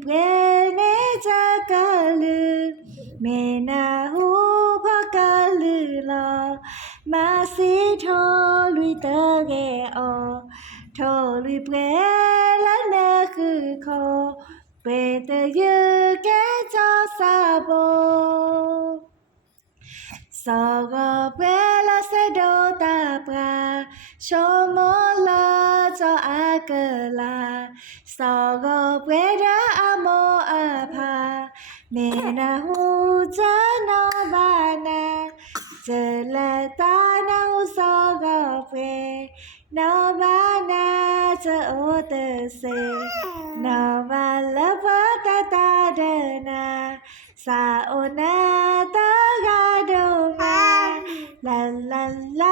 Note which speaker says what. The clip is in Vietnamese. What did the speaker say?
Speaker 1: प्रेने जगल मेना हो भगल ल मासी ठोलुई तगे अ ठोलुई प्रेल नख खो प्रेत युके जो साबो सग प्रेल से डोता प्रा Shomo akala sogo pueda amo apa mena huza no bana zeleta no sogo na no bana ze ote se no bala pata ta dana sa ona ta ga do ma la la la